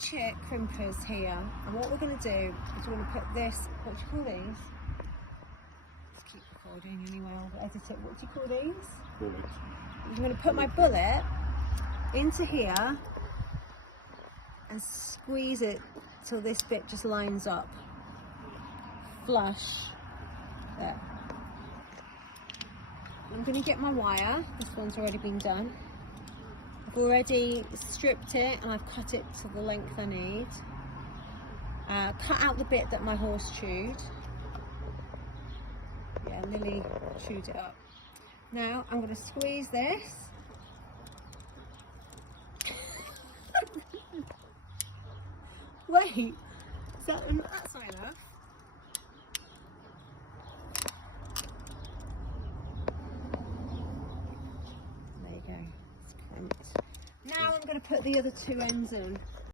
ratchet crimpers here, and what we're going to do is we're going to put this, what do you call these? Let's keep recording anyway, I'll edit it. What do you call these? Bullet. I'm going to put my bullet into here and squeeze it till this bit just lines up flush there. I'm going to get my wire. This one's already been done. I've already stripped it and I've cut it to the length I need. Cut out the bit that my horse chewed. Yeah, Lily chewed it up. Now I'm going to squeeze this. Wait, that's not enough. There you go, it's crimped. Now I'm going to put the other two ends in.